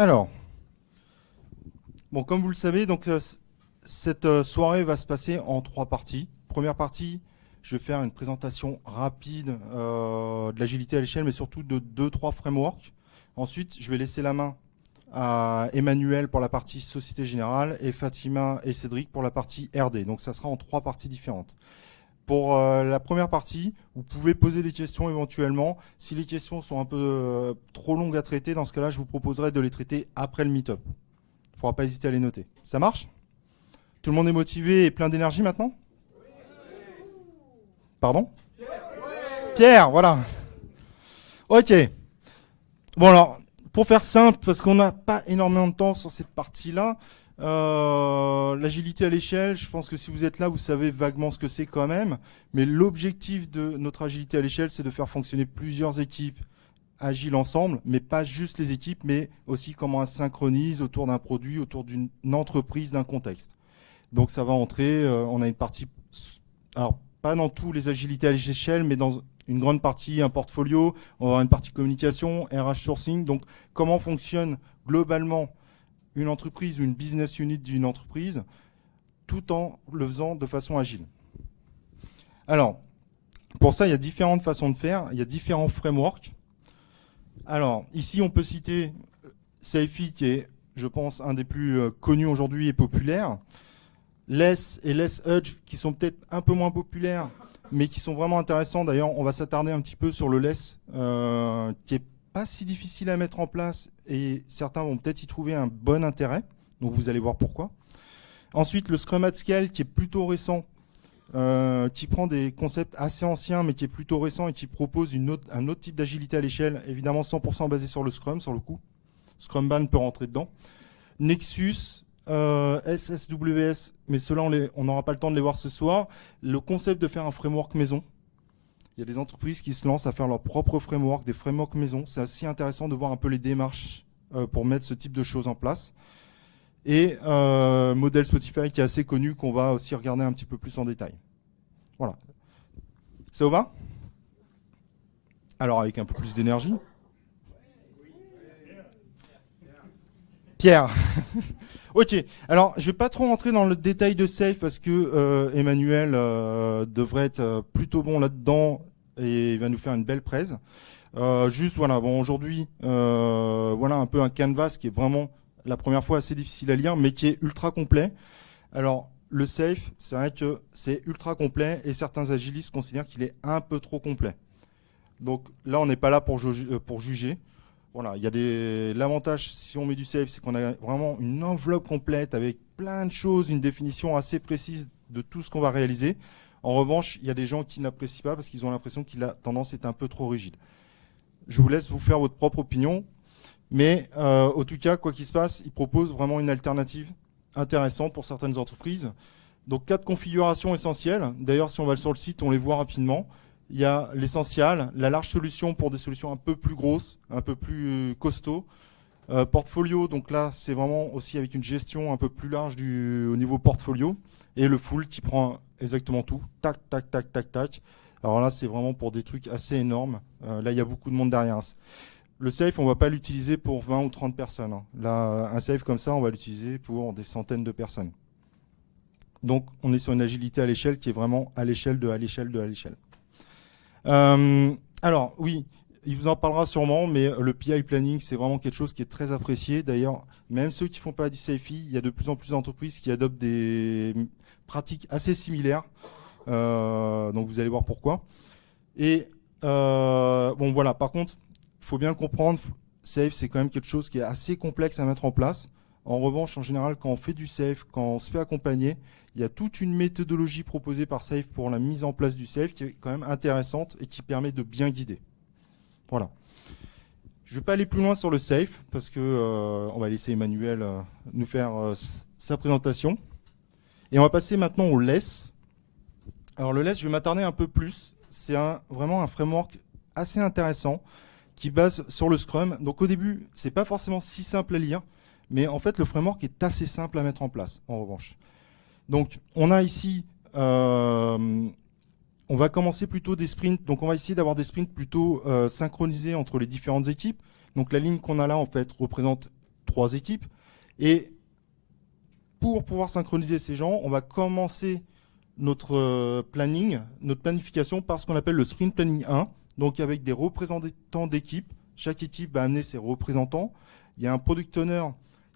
Alors, bon, comme vous le savez, donc, cette soirée va se passer en 3 parties. Première partie, je vais faire une présentation rapide de l'agilité à l'échelle, mais surtout de 2-3 frameworks. Ensuite, je vais laisser la main à Emmanuel pour la partie Société Générale et Fatima et Cédric pour la partie RD. Donc ça sera en 3 parties différentes. Pour la première partie, vous pouvez poser des questions éventuellement. Si les questions sont un peu trop longues à traiter, dans ce cas-là, je vous proposerai de les traiter après le meet-up. Il ne faudra pas hésiter à les noter. Ça marche? Tout le monde est motivé et plein d'énergie maintenant? Pardon? Pierre, voilà. Ok. Bon alors, pour faire simple, parce qu'on n'a pas énormément de temps sur cette partie-là, l'agilité à l'échelle, je pense que si vous êtes là, vous savez vaguement ce que c'est quand même. Mais l'objectif de notre agilité à l'échelle, c'est de faire fonctionner plusieurs équipes agiles ensemble, mais pas juste les équipes, mais aussi comment elles se synchronisent autour d'un produit, autour d'une entreprise, d'un contexte. Donc ça va entrer, on a une partie, alors pas dans tous les agilités à l'échelle, mais dans une grande partie, un portfolio, on va avoir une partie communication, RH sourcing, donc comment fonctionne globalement une entreprise ou une business unit d'une entreprise, tout en le faisant de façon agile. Alors, pour ça, il y a différentes façons de faire, il y a différents frameworks. Alors, ici, on peut citer Safety, qui est, je pense, un des plus connus aujourd'hui et populaires. Less et Less Edge, qui sont peut-être un peu moins populaires, mais qui sont vraiment intéressants. D'ailleurs, on va s'attarder un petit peu sur le Less, qui est pas si difficile à mettre en place, et certains vont peut-être y trouver un bon intérêt. Donc vous allez voir pourquoi. Ensuite, le Scrum at Scale, qui est plutôt récent, qui prend des concepts assez anciens, mais qui est plutôt récent et qui propose un autre type d'agilité à l'échelle, évidemment 100% basé sur le Scrum, sur le coup. Scrumban peut rentrer dedans. Nexus, SSWS, mais ceux-là, on n'aura pas le temps de les voir ce soir. Le concept de faire un framework maison. Il y a des entreprises qui se lancent à faire leur propre framework, des frameworks maison. C'est assez intéressant de voir un peu les démarches pour mettre ce type de choses en place. Et modèle Spotify qui est assez connu, qu'on va aussi regarder un petit peu plus en détail. Voilà. Ça vous va? Alors avec un peu plus d'énergie. Pierre. Ok, alors je vais pas trop rentrer dans le détail de Safe parce que Emmanuel devrait être plutôt bon là-dedans et il va nous faire une belle presse. Juste voilà, bon aujourd'hui, voilà un peu un canvas qui est vraiment la première fois assez difficile à lire, mais qui est ultra complet. Alors le Safe, c'est vrai que c'est ultra complet et certains agilistes considèrent qu'il est un peu trop complet. Donc là, on n'est pas là pour juger. Voilà, il y a l'avantage si on met du safe, c'est qu'on a vraiment une enveloppe complète avec plein de choses, une définition assez précise de tout ce qu'on va réaliser. En revanche, il y a des gens qui n'apprécient pas parce qu'ils ont l'impression que la tendance est un peu trop rigide. Je vous laisse vous faire votre propre opinion, mais en tout cas, quoi qu'il se passe, ils proposent vraiment une alternative intéressante pour certaines entreprises. Donc 4 configurations essentielles. D'ailleurs, si on va sur le site, on les voit rapidement. Il y a l'essentiel, la large solution pour des solutions un peu plus grosses, un peu plus costauds. Portfolio, donc là, c'est vraiment aussi avec une gestion un peu plus large au niveau portfolio. Et le full qui prend exactement tout. Tac, tac, tac, tac, tac. Alors là, c'est vraiment pour des trucs assez énormes. Là, il y a beaucoup de monde derrière. Le safe, on ne va pas l'utiliser pour 20 ou 30 personnes. Là, un safe comme ça, on va l'utiliser pour des centaines de personnes. Donc, on est sur une agilité à l'échelle qui est vraiment à l'échelle de à l'échelle de à l'échelle. Alors, oui, il vous en parlera sûrement, mais le PI planning, c'est vraiment quelque chose qui est très apprécié. D'ailleurs, même ceux qui ne font pas du safety, il y a de plus en plus d'entreprises qui adoptent des pratiques assez similaires. Donc, vous allez voir pourquoi. Et bon, voilà, par contre, il faut bien comprendre, safe, c'est quand même quelque chose qui est assez complexe à mettre en place. En revanche, en général, quand on fait du safe, quand on se fait accompagner, il y a toute une méthodologie proposée par Safe pour la mise en place du safe qui est quand même intéressante et qui permet de bien guider. Voilà. Je ne vais pas aller plus loin sur le safe parce que on va laisser Emmanuel nous faire sa présentation. Et on va passer maintenant au less. Alors le less, je vais m'attarder un peu plus. C'est vraiment un framework assez intéressant qui base sur le Scrum. Donc au début, c'est pas forcément si simple à lire, mais en fait le framework est assez simple à mettre en place en revanche. Donc, on a ici, on va commencer plutôt des sprints. Donc, on va essayer d'avoir des sprints plutôt synchronisés entre les différentes équipes. Donc, la ligne qu'on a là, en fait, représente 3 équipes. Et pour pouvoir synchroniser ces gens, on va commencer notre planning, notre planification par ce qu'on appelle le sprint planning 1, donc avec des représentants d'équipe. Chaque équipe va amener ses représentants. Il y a un product owner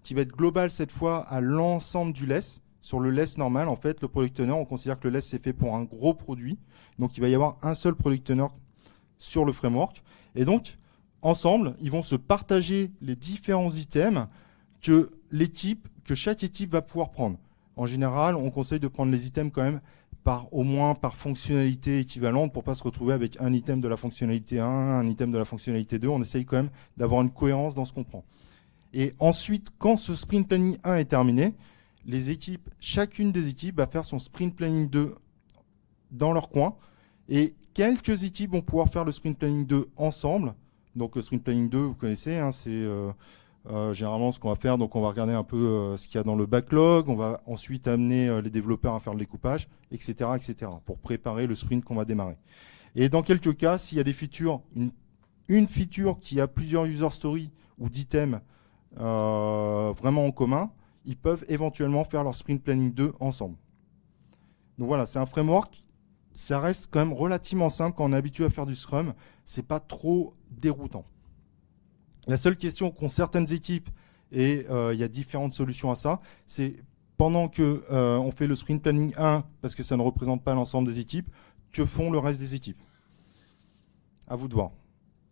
qui va être global cette fois à l'ensemble du LESS. Sur le LESS normal, en fait, le product owner, on considère que le LESS c'est fait pour un gros produit. Donc il va y avoir un seul product owner sur le framework. Et donc, ensemble, ils vont se partager les différents items que chaque équipe va pouvoir prendre. En général, on conseille de prendre les items quand même au moins par fonctionnalité équivalente pour ne pas se retrouver avec un item de la fonctionnalité 1, un item de la fonctionnalité 2. On essaye quand même d'avoir une cohérence dans ce qu'on prend. Et ensuite, quand ce sprint planning 1 est terminé, chacune des équipes va faire son sprint planning 2 dans leur coin. Et quelques équipes vont pouvoir faire le sprint planning 2 ensemble. Donc le sprint planning 2, vous connaissez, hein, c'est généralement ce qu'on va faire. Donc on va regarder un peu ce qu'il y a dans le backlog. On va ensuite amener les développeurs à faire le découpage, etc., etc., pour préparer le sprint qu'on va démarrer. Et dans quelques cas, s'il y a des features, une feature qui a plusieurs user stories ou d'items vraiment en commun, ils peuvent éventuellement faire leur sprint planning 2 ensemble. Donc voilà, c'est un framework. Ça reste quand même relativement simple quand on est habitué à faire du Scrum. C'est pas trop déroutant. La seule question qu'ont certaines équipes, et il y a différentes solutions à ça, c'est pendant qu'on fait le sprint planning 1, parce que ça ne représente pas l'ensemble des équipes, que font le reste des équipes? À vous de voir.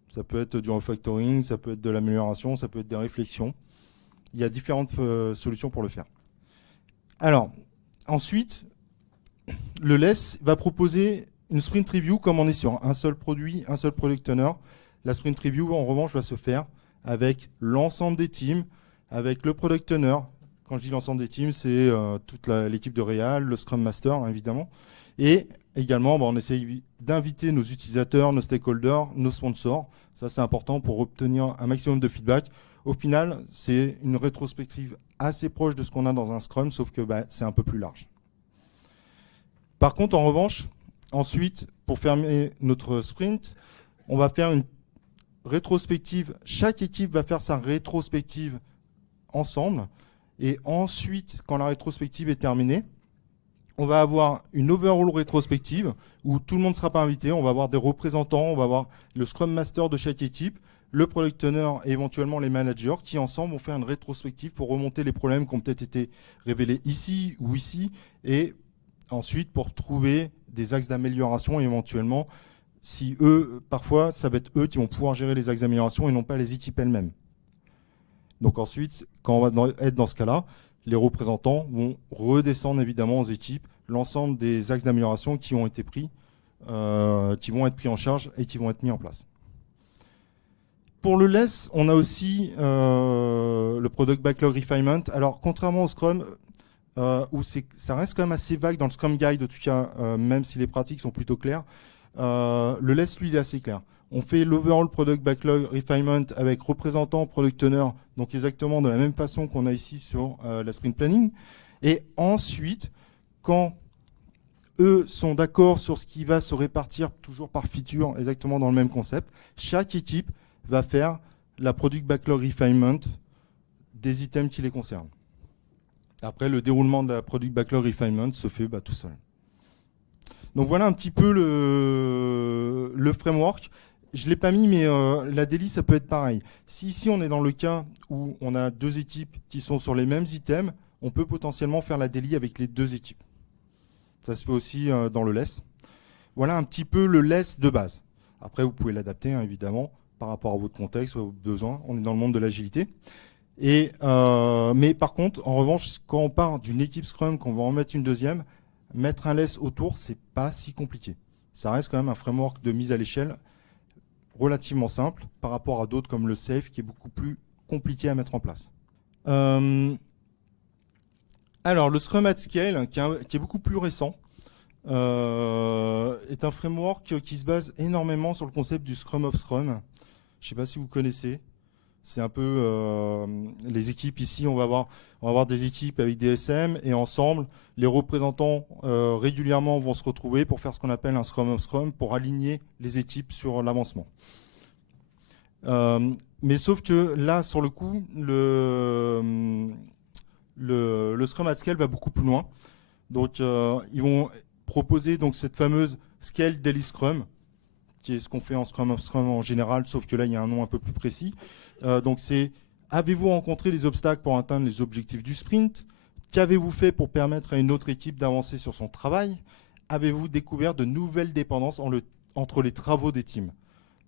Ça peut être du refactoring, ça peut être de l'amélioration, ça peut être des réflexions. Il y a différentes solutions pour le faire. Alors, ensuite, le LESS va proposer une sprint review comme on est sur un seul produit, un seul product owner. La sprint review, en revanche, va se faire avec l'ensemble des teams, avec le product owner. Quand je dis l'ensemble des teams, c'est toute l'équipe de Réal, le Scrum Master, hein, évidemment. Et également, on essaye d'inviter nos utilisateurs, nos stakeholders, nos sponsors. Ça, c'est important pour obtenir un maximum de feedback. Au final, c'est une rétrospective assez proche de ce qu'on a dans un Scrum, sauf que c'est un peu plus large. Par contre, en revanche, ensuite, pour fermer notre sprint, on va faire une rétrospective. Chaque équipe va faire sa rétrospective ensemble. Et ensuite, quand la rétrospective est terminée, on va avoir une overall rétrospective où tout le monde ne sera pas invité. On va avoir des représentants, on va avoir le Scrum Master de chaque équipe, le Product Owner et éventuellement les managers qui ensemble vont faire une rétrospective pour remonter les problèmes qui ont peut-être été révélés ici ou ici et ensuite pour trouver des axes d'amélioration et éventuellement si eux, parfois ça va être eux qui vont pouvoir gérer les axes d'amélioration et non pas les équipes elles-mêmes. Donc ensuite, quand on va être dans ce cas-là, les représentants vont redescendre évidemment aux équipes l'ensemble des axes d'amélioration qui ont été pris, qui vont être pris en charge et qui vont être mis en place. Pour le LESS, on a aussi le Product Backlog Refinement. Alors contrairement au Scrum, où ça reste quand même assez vague dans le Scrum Guide, en tout cas, même si les pratiques sont plutôt claires, le LESS, lui, il est assez clair. On fait l'Overall Product Backlog Refinement avec représentant, Product Owner, donc exactement de la même façon qu'on a ici sur la Sprint Planning. Et ensuite, quand eux sont d'accord sur ce qui va se répartir toujours par feature, exactement dans le même concept, chaque équipe va faire la Product Backlog Refinement des items qui les concernent. Après, le déroulement de la Product Backlog Refinement se fait tout seul. Donc voilà un petit peu le framework. Je ne l'ai pas mis, mais la daily, ça peut être pareil. Si ici, on est dans le cas où on a deux équipes qui sont sur les mêmes items, on peut potentiellement faire la daily avec les deux équipes. Ça se fait aussi dans le LESS. Voilà un petit peu le LESS de base. Après, vous pouvez l'adapter, hein, évidemment, par rapport à votre contexte, à vos besoins. On est dans le monde de l'agilité. Mais par contre, en revanche, quand on part d'une équipe Scrum, qu'on va en mettre une deuxième, mettre un LESS autour, c'est pas si compliqué. Ça reste quand même un framework de mise à l'échelle relativement simple par rapport à d'autres comme le SAFe qui est beaucoup plus compliqué à mettre en place. Alors, le Scrum at Scale, qui est beaucoup plus récent, est un framework qui se base énormément sur le concept du Scrum of Scrum. Je ne sais pas si vous connaissez. C'est un peu les équipes ici, on va avoir des équipes avec des SM et ensemble, les représentants régulièrement vont se retrouver pour faire ce qu'on appelle un Scrum of Scrum pour aligner les équipes sur l'avancement. Mais sauf que là, sur le coup, le Scrum at Scale va beaucoup plus loin. Donc, ils vont proposer donc cette fameuse Scale Daily Scrum, qui est ce qu'on fait en Scrum of Scrum en général, sauf que là, il y a un nom un peu plus précis. Donc, c'est avez-vous rencontré des obstacles pour atteindre les objectifs du sprint? Qu'avez-vous fait pour permettre à une autre équipe d'avancer sur son travail? Avez-vous découvert de nouvelles dépendances entre les travaux des teams?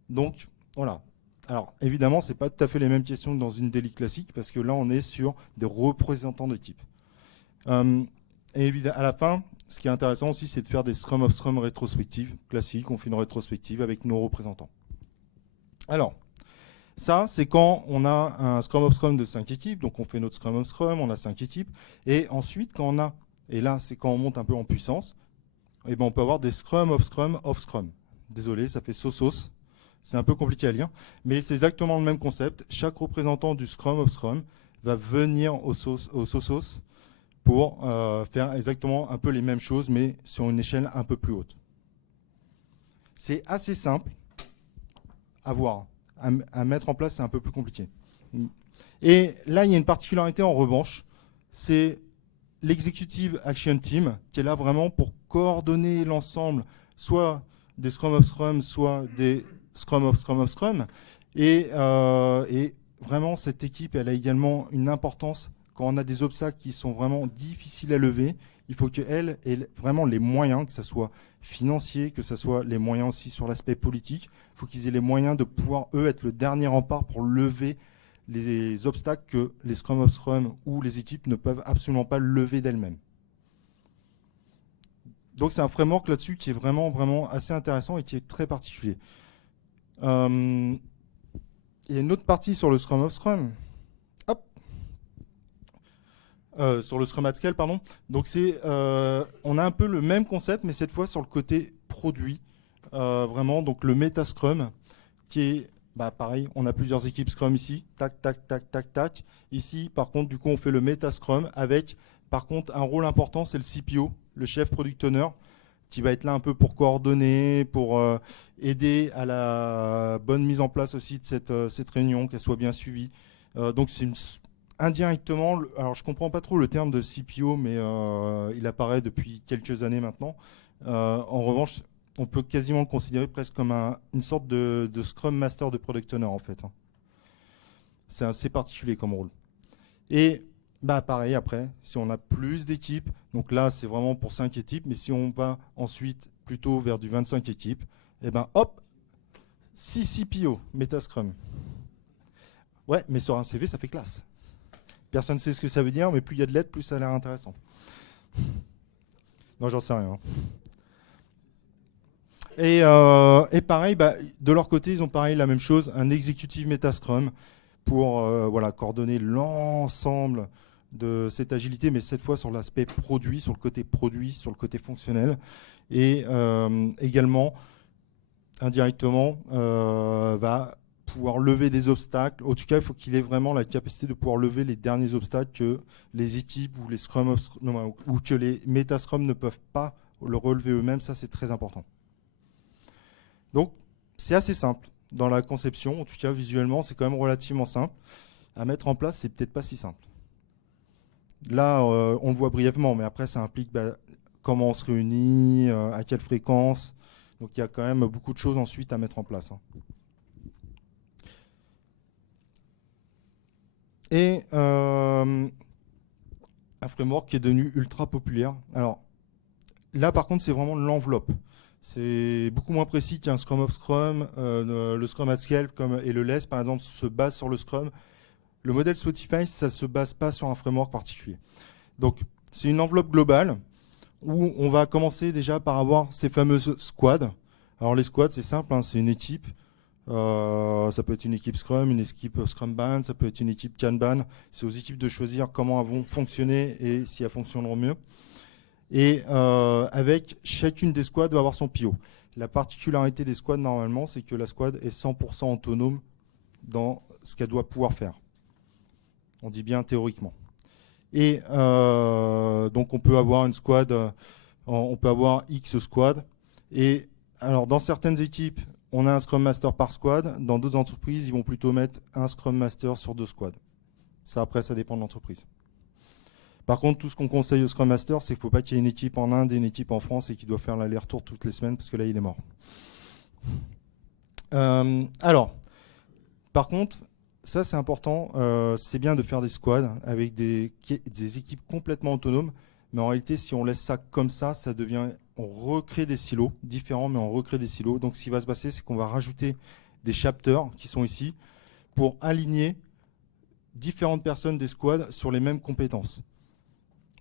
Donc, voilà. Alors, évidemment, ce n'est pas tout à fait les mêmes questions que dans une daily classique, parce que là, on est sur des représentants d'équipe. Et à la fin, ce qui est intéressant aussi, c'est de faire des Scrum of Scrum rétrospectives classiques. On fait une rétrospective avec nos représentants. Alors, ça, c'est quand on a un Scrum of Scrum de 5 équipes. Donc, on fait notre Scrum of Scrum, on a 5 équipes. Et ensuite, quand on a, et là, c'est quand on monte un peu en puissance, et ben, on peut avoir des Scrum of Scrum of Scrum. Désolé, ça fait sauce. C'est un peu compliqué à lire, mais c'est exactement le même concept. Chaque représentant du Scrum of Scrum va venir au Sosos pour faire exactement un peu les mêmes choses, mais sur une échelle un peu plus haute. C'est assez simple à voir. À mettre en place, c'est un peu plus compliqué. Et là, il y a une particularité en revanche, c'est l'Executive Action Team, qui est là vraiment pour coordonner l'ensemble, soit des Scrum of Scrum, soit des Scrum of Scrum of Scrum. Et vraiment, cette équipe, elle a également une importance quand on a des obstacles qui sont vraiment difficiles à lever. Il faut qu'elle ait vraiment les moyens, que ce soit financier, que ce soit les moyens aussi sur l'aspect politique. Il faut qu'ils aient les moyens de pouvoir, eux, être le dernier rempart pour lever les obstacles que les Scrum of Scrum ou les équipes ne peuvent absolument pas lever d'elles-mêmes. Donc c'est un framework là-dessus qui est vraiment, vraiment assez intéressant et qui est très particulier. Il y a une autre partie sur le Scrum of Scrum. Hop. Sur le Scrum at Scale, pardon. Donc on a un peu le même concept, mais cette fois sur le côté produit. Vraiment, donc le Meta Scrum, qui est pareil, on a plusieurs équipes Scrum ici, tac, tac, tac, tac, tac. Ici, par contre, du coup, on fait le Meta Scrum avec, par contre, un rôle important, c'est le CPO, le chef Product Owner, qui va être là un peu pour coordonner, pour aider à la bonne mise en place aussi de cette réunion, qu'elle soit bien suivie. Donc, c'est indirectement, alors je ne comprends pas trop le terme de CPO, mais il apparaît depuis quelques années maintenant. En revanche, on peut quasiment le considérer presque comme une sorte de Scrum Master de Product Owner, en fait. C'est assez particulier comme rôle. Et pareil, après, si on a plus d'équipes, donc là, c'est vraiment pour 5 équipes, mais si on va ensuite plutôt vers du 25 équipes, et hop, 6 CPO, Metascrum. Ouais, mais sur un CV, ça fait classe. Personne ne sait ce que ça veut dire, mais plus il y a de lettres, plus ça a l'air intéressant. Non, j'en sais rien. Et pareil, de leur côté, ils ont pareil la même chose, un executive Metascrum pour coordonner l'ensemble de cette agilité, mais cette fois sur l'aspect produit, sur le côté fonctionnel. Et également, indirectement, va pouvoir lever des obstacles. En tout cas, il faut qu'il ait vraiment la capacité de pouvoir lever les derniers obstacles que les équipes ou les Scrum ou que les Metascrum ne peuvent pas le relever eux-mêmes. Ça, c'est très important. Donc, c'est assez simple dans la conception. En tout cas, visuellement, c'est quand même relativement simple. À mettre en place, c'est peut-être pas si simple. Là, on le voit brièvement, mais après, ça implique comment on se réunit, à quelle fréquence. Donc, il y a quand même beaucoup de choses ensuite à mettre en place. Et un framework qui est devenu ultra populaire. Alors, là, par contre, c'est vraiment l'enveloppe. C'est beaucoup moins précis qu'un Scrum of Scrum. Le Scrum at Scale et le LESS, par exemple, se base sur le Scrum. Le modèle Spotify, ça ne se base pas sur un framework particulier. Donc, c'est une enveloppe globale où on va commencer déjà par avoir ces fameuses squads. Alors, les squads, c'est simple, hein, c'est une équipe. Ça peut être une équipe Scrum, une équipe Scrum Band, ça peut être une équipe Kanban. C'est aux équipes de choisir comment elles vont fonctionner et si elles fonctionneront mieux. Et avec chacune des squads va avoir son PO. La particularité des squads, normalement, c'est que la squad est 100% autonome dans ce qu'elle doit pouvoir faire. On dit bien théoriquement. Et donc, on peut avoir une squad, on peut avoir X squads. Et alors, dans certaines équipes, on a un Scrum Master par squad. Dans d'autres entreprises, ils vont plutôt mettre un Scrum Master sur 2 squads. Ça, après, ça dépend de l'entreprise. Par contre, tout ce qu'on conseille au Scrum Master, c'est qu'il ne faut pas qu'il y ait une équipe en Inde et une équipe en France et qu'il doit faire l'aller-retour toutes les semaines parce que là, il est mort. Alors, par contre, ça c'est important, c'est bien de faire des squads avec des équipes complètement autonomes, mais en réalité, si on laisse ça comme ça devient, on recrée des silos différents, mais on recrée des silos. Donc, ce qui va se passer, c'est qu'on va rajouter des chapters qui sont ici pour aligner différentes personnes des squads sur les mêmes compétences.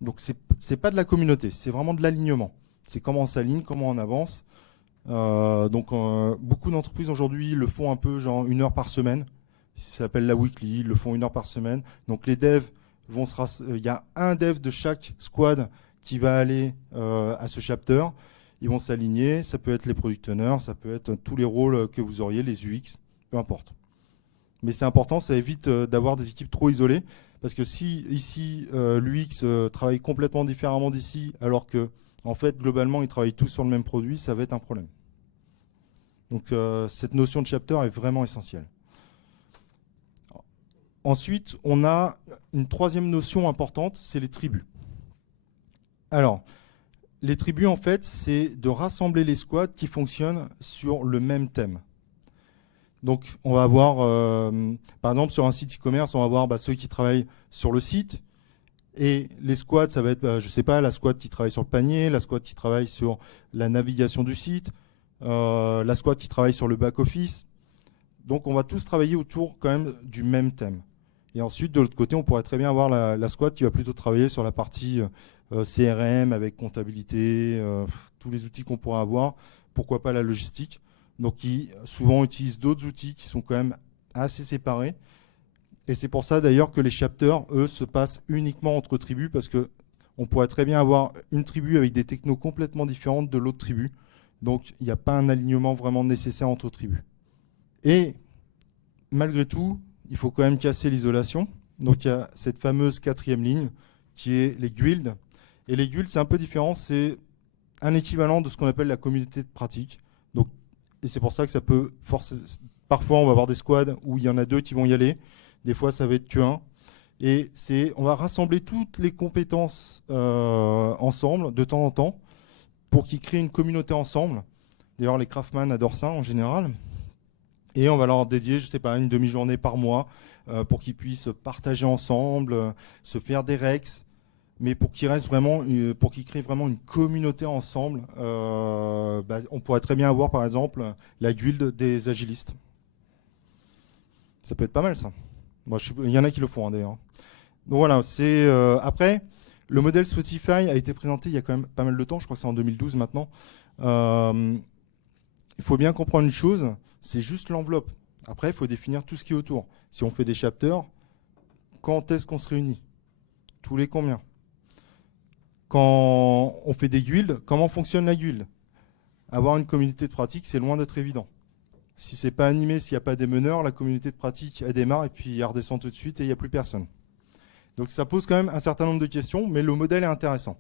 Donc, c'est pas de la communauté, c'est vraiment de l'alignement. C'est comment on s'aligne, comment on avance. Beaucoup d'entreprises aujourd'hui le font un peu genre 1 heure par semaine. Ça s'appelle la weekly, ils le font 1 heure par semaine. Donc les devs vont il y a un dev de chaque squad qui va aller à ce chapter. Ils vont s'aligner. Ça peut être les product owners, ça peut être tous les rôles que vous auriez, les UX, peu importe. Mais c'est important, ça évite d'avoir des équipes trop isolées. Parce que si ici, l'UX travaille complètement différemment d'ici, alors que en fait, globalement, ils travaillent tous sur le même produit, ça va être un problème. Donc, cette notion de chapter est vraiment essentielle. Ensuite, on a une troisième notion importante, c'est les tribus. Alors, les tribus, en fait, c'est de rassembler les squads qui fonctionnent sur le même thème. Donc, on va avoir, par exemple, sur un site e-commerce, on va avoir ceux qui travaillent sur le site. Et les squads, ça va être, je sais pas, la squad qui travaille sur le panier, la squad qui travaille sur la navigation du site, la squad qui travaille sur le back-office. Donc, on va tous travailler autour quand même du même thème. Et ensuite, de l'autre côté, on pourrait très bien avoir la squad qui va plutôt travailler sur la partie CRM avec comptabilité, tous les outils qu'on pourrait avoir. Pourquoi pas la logistique. Donc, qui souvent utilisent d'autres outils qui sont quand même assez séparés. Et c'est pour ça d'ailleurs que les chapters, eux, se passent uniquement entre tribus parce qu'on pourrait très bien avoir une tribu avec des technos complètement différentes de l'autre tribu. Donc, il n'y a pas un alignement vraiment nécessaire entre tribus. Et malgré tout, il faut quand même casser l'isolation. Donc, il y a cette fameuse 4e ligne qui est les guilds. Et les guilds, c'est un peu différent. C'est un équivalent de ce qu'on appelle la communauté de pratique. Donc, et c'est pour ça que ça peut forcer. Parfois, on va avoir des squads où il y en a 2 qui vont y aller. Des fois, ça va être que 1. Et on va rassembler toutes les compétences ensemble, de temps en temps, pour qu'ils créent une communauté ensemble. D'ailleurs, les Craftman adorent ça en général. Et on va leur dédier, je ne sais pas, une demi-journée par mois pour qu'ils puissent partager ensemble, se faire des rex, mais pour qu'ils restent vraiment, pour qu'ils créent vraiment une communauté ensemble. On pourrait très bien avoir, par exemple, la guilde des agilistes. Ça peut être pas mal, ça. Bon, il y en a qui le font, hein, d'ailleurs. Donc voilà, après, le modèle Spotify a été présenté il y a quand même pas mal de temps, je crois que c'est en 2012 maintenant. Il faut bien comprendre une chose, c'est juste l'enveloppe. Après, il faut définir tout ce qui est autour. Si on fait des chapters, quand est-ce qu'on se réunit? Tous les combien? Quand on fait des guildes, comment fonctionne la guilde? Avoir une communauté de pratique, c'est loin d'être évident. Si c'est pas animé, s'il n'y a pas des meneurs, la communauté de pratique, elle démarre et puis elle redescend tout de suite et il n'y a plus personne. Donc ça pose quand même un certain nombre de questions, mais le modèle est intéressant.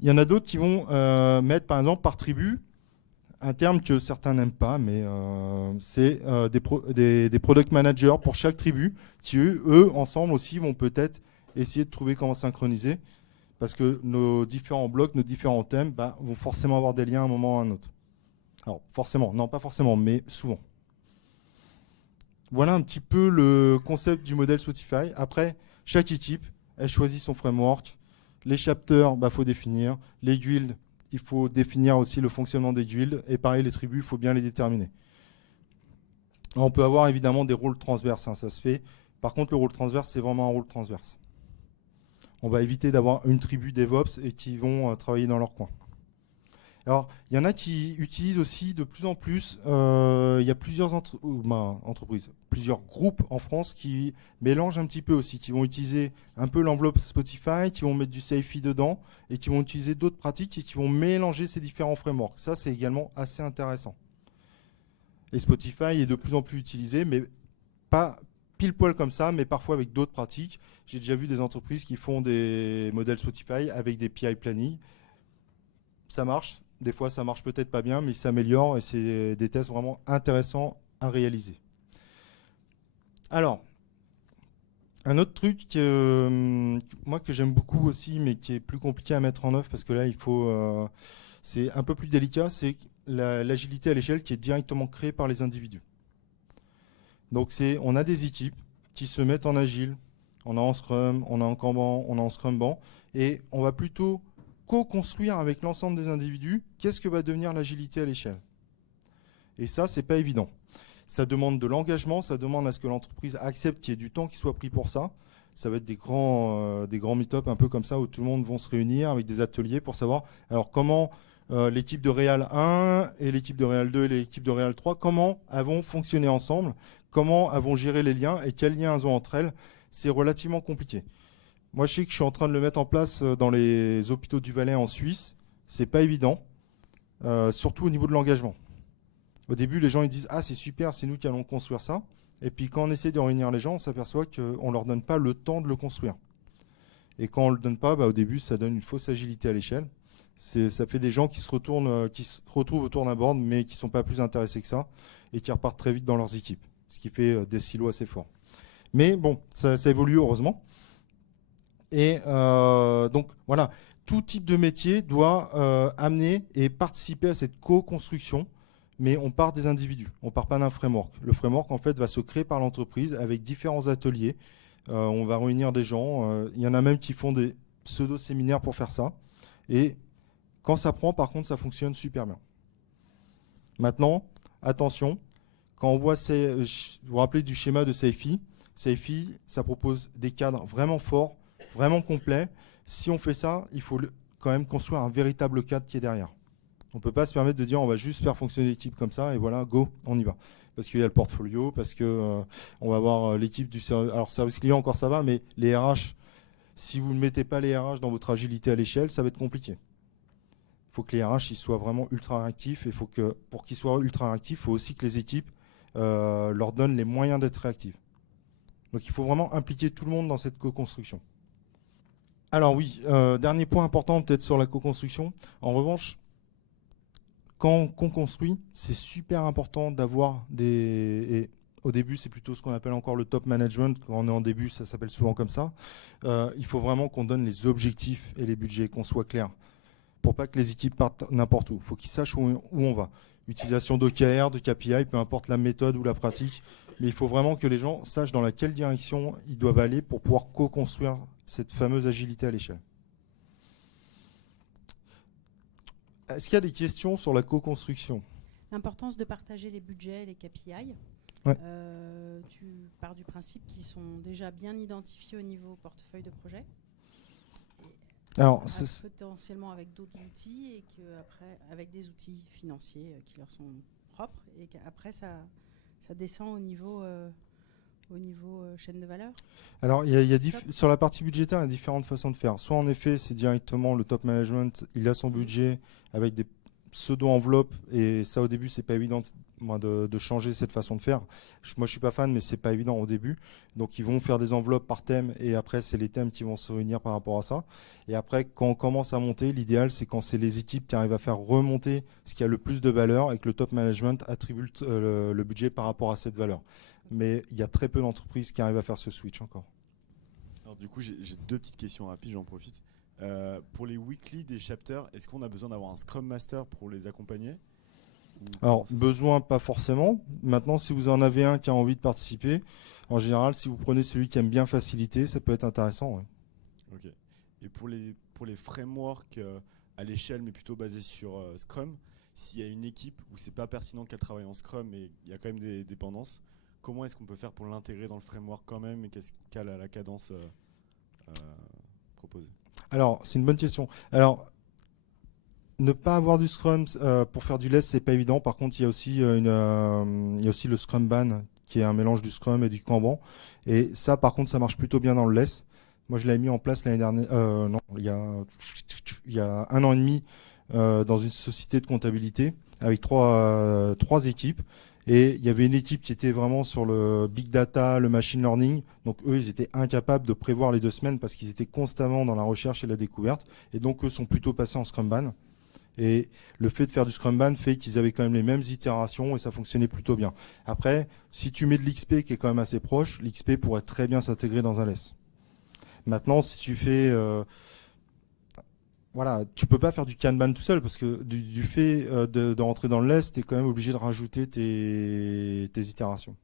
Il y en a d'autres qui vont mettre, par exemple, par tribu, un terme que certains n'aiment pas, mais c'est des product managers pour chaque tribu, qui eux, ensemble aussi, vont peut-être essayer de trouver comment synchroniser, parce que nos différents blocs, nos différents thèmes vont forcément avoir des liens à un moment ou à un autre. Alors, forcément, non, pas forcément, mais souvent. Voilà un petit peu le concept du modèle Spotify. Après, chaque équipe, elle choisit son framework. Les chapters, faut définir. Les guilds, il faut définir aussi le fonctionnement des guilds. Et pareil, les tribus, il faut bien les déterminer. On peut avoir évidemment des rôles transverses, hein, ça se fait. Par contre, le rôle transverse, c'est vraiment un rôle transverse. On va éviter d'avoir une tribu DevOps et qui vont travailler dans leur coin. Alors, il y en a qui utilisent aussi de plus en plus, il y a plusieurs entreprises, plusieurs groupes en France qui mélangent un petit peu aussi, qui vont utiliser un peu l'enveloppe Spotify, qui vont mettre du Safety dedans et qui vont utiliser d'autres pratiques et qui vont mélanger ces différents frameworks. Ça, c'est également assez intéressant. Et Spotify est de plus en plus utilisé, mais pas pile poil comme ça, mais parfois avec d'autres pratiques. J'ai déjà vu des entreprises qui font des modèles Spotify avec des PI planning. Ça marche. Des fois, ça marche peut-être pas bien, mais il s'améliore et c'est des tests vraiment intéressants à réaliser. Alors, un autre truc moi que j'aime beaucoup aussi, mais qui est plus compliqué à mettre en œuvre parce que là, c'est un peu plus délicat, c'est l'agilité à l'échelle qui est directement créée par les individus. Donc, on a des équipes qui se mettent en agile, on a en Scrum, on a en Kanban, on a en Scrumban, et on va plutôt co-construire avec l'ensemble des individus qu'est-ce que va devenir l'agilité à l'échelle. Et ça, c'est pas évident. Ça demande de l'engagement, ça demande à ce que l'entreprise accepte qu'il y ait du temps qui soit pris pour ça. Ça va être des grands meet-up un peu comme ça où tout le monde va se réunir avec des ateliers pour savoir alors comment l'équipe de Real 1 et l'équipe de Real 2 et l'équipe de Real 3, comment elles vont fonctionner ensemble, comment elles vont gérer les liens et quels liens elles ont entre elles. C'est relativement compliqué. Moi, je sais que je suis en train de le mettre en place dans les hôpitaux du Valais en Suisse. C'est pas évident, surtout au niveau de l'engagement. Au début, les gens ils disent « Ah, c'est super, c'est nous qui allons construire ça ». Et puis quand on essaie de réunir les gens, on s'aperçoit qu'on ne leur donne pas le temps de le construire. Et quand on ne le donne pas, au début, ça donne une fausse agilité à l'échelle. Ça fait des gens qui se retrouvent autour d'un board, mais qui ne sont pas plus intéressés que ça, et qui repartent très vite dans leurs équipes, ce qui fait des silos assez forts. Mais bon, ça évolue heureusement. Et donc voilà, tout type de métier doit amener et participer à cette co-construction, mais on part des individus, on ne part pas d'un framework. Le framework en fait va se créer par l'entreprise avec différents ateliers. On va réunir des gens, il y en a même qui font des pseudo-séminaires pour faire ça. Et quand ça prend, par contre, ça fonctionne super bien. Maintenant, attention, quand on voit, vous vous rappelez du schéma de SAFe, ça propose des cadres vraiment forts, vraiment complet. Si on fait ça, il faut quand même construire un véritable cadre qui est derrière. On ne peut pas se permettre de dire on va juste faire fonctionner l'équipe comme ça et voilà, go, on y va. Parce qu'il y a le portfolio, parce que on va avoir l'équipe du service. Alors service client encore ça va, mais les RH, si vous ne mettez pas les RH dans votre agilité à l'échelle, ça va être compliqué. Il faut que les RH ils soient vraiment ultra réactifs. Et pour qu'ils soient ultra réactifs, il faut aussi que les équipes leur donnent les moyens d'être réactifs. Donc il faut vraiment impliquer tout le monde dans cette co-construction. Alors oui, dernier point important peut-être sur la co-construction. En revanche, quand on construit, c'est super important d'avoir et au début, c'est plutôt ce qu'on appelle encore le top management. Quand on est en début, ça s'appelle souvent comme ça. Il faut vraiment qu'on donne les objectifs et les budgets, qu'on soit clair, pour pas que les équipes partent n'importe où. Il faut qu'ils sachent où on va. Utilisation d'OKR, de KPI, peu importe la méthode ou la pratique. Mais il faut vraiment que les gens sachent dans laquelle direction ils doivent aller pour pouvoir co-construire cette fameuse agilité à l'échelle. Est-ce qu'il y a des questions sur la co-construction? L'importance de partager les budgets et les KPI. Ouais. Tu pars du principe qu'ils sont déjà bien identifiés au niveau portefeuille de projet. Alors, potentiellement avec d'autres outils et qu'après, avec des outils financiers qui leur sont propres et qu'après, ça descend au niveau chaîne de valeur. Alors, sur la partie budgétaire, il y a différentes façons de faire. Soit en effet, c'est directement le top management, il a son budget avec des pseudo-enveloppes et ça au début, c'est pas évident de changer cette façon de faire. Moi, je suis pas fan, mais c'est pas évident au début. Donc, ils vont faire des enveloppes par thème et après, c'est les thèmes qui vont se réunir par rapport à ça. Et après, quand on commence à monter, l'idéal, c'est quand c'est les équipes qui arrivent à faire remonter ce qui a le plus de valeur et que le top management attribue le budget par rapport à cette valeur. Mais il y a très peu d'entreprises qui arrivent à faire ce switch encore. Alors du coup, j'ai deux petites questions rapides, j'en profite. Pour les weekly des chapters, est-ce qu'on a besoin d'avoir un Scrum Master pour les accompagner? Alors, besoin, pas forcément. Maintenant, si vous en avez un qui a envie de participer, en général, si vous prenez celui qui aime bien faciliter, ça peut être intéressant. Ouais. Ok. Et pour les frameworks à l'échelle, mais plutôt basés sur Scrum, s'il y a une équipe où c'est pas pertinent qu'elle travaille en Scrum et il y a quand même des dépendances, comment est-ce qu'on peut faire pour l'intégrer dans le framework quand même et qu'est-ce qu'elle a la cadence proposée? Alors, c'est une bonne question. Alors, ne pas avoir du Scrum pour faire du less, c'est pas évident. Par contre, il y a aussi le Scrum Ban, qui est un mélange du Scrum et du Kanban. Et ça, par contre, ça marche plutôt bien dans le less. Moi, je l'avais mis en place l'année dernière. Non, il y a 1 an et demi dans une société de comptabilité avec trois équipes. Et il y avait une équipe qui était vraiment sur le big data, le machine learning. Donc eux, ils étaient incapables de prévoir les 2 semaines parce qu'ils étaient constamment dans la recherche et la découverte. Et donc eux sont plutôt passés en Scrum Ban. Et le fait de faire du Scrumban fait qu'ils avaient quand même les mêmes itérations et ça fonctionnait plutôt bien. Après, si tu mets de l'XP qui est quand même assez proche, l'XP pourrait très bien s'intégrer dans un LESS. Maintenant, si tu fais... voilà, tu peux pas faire du Kanban tout seul parce que du fait de rentrer dans le LESS, tu es quand même obligé de rajouter tes itérations.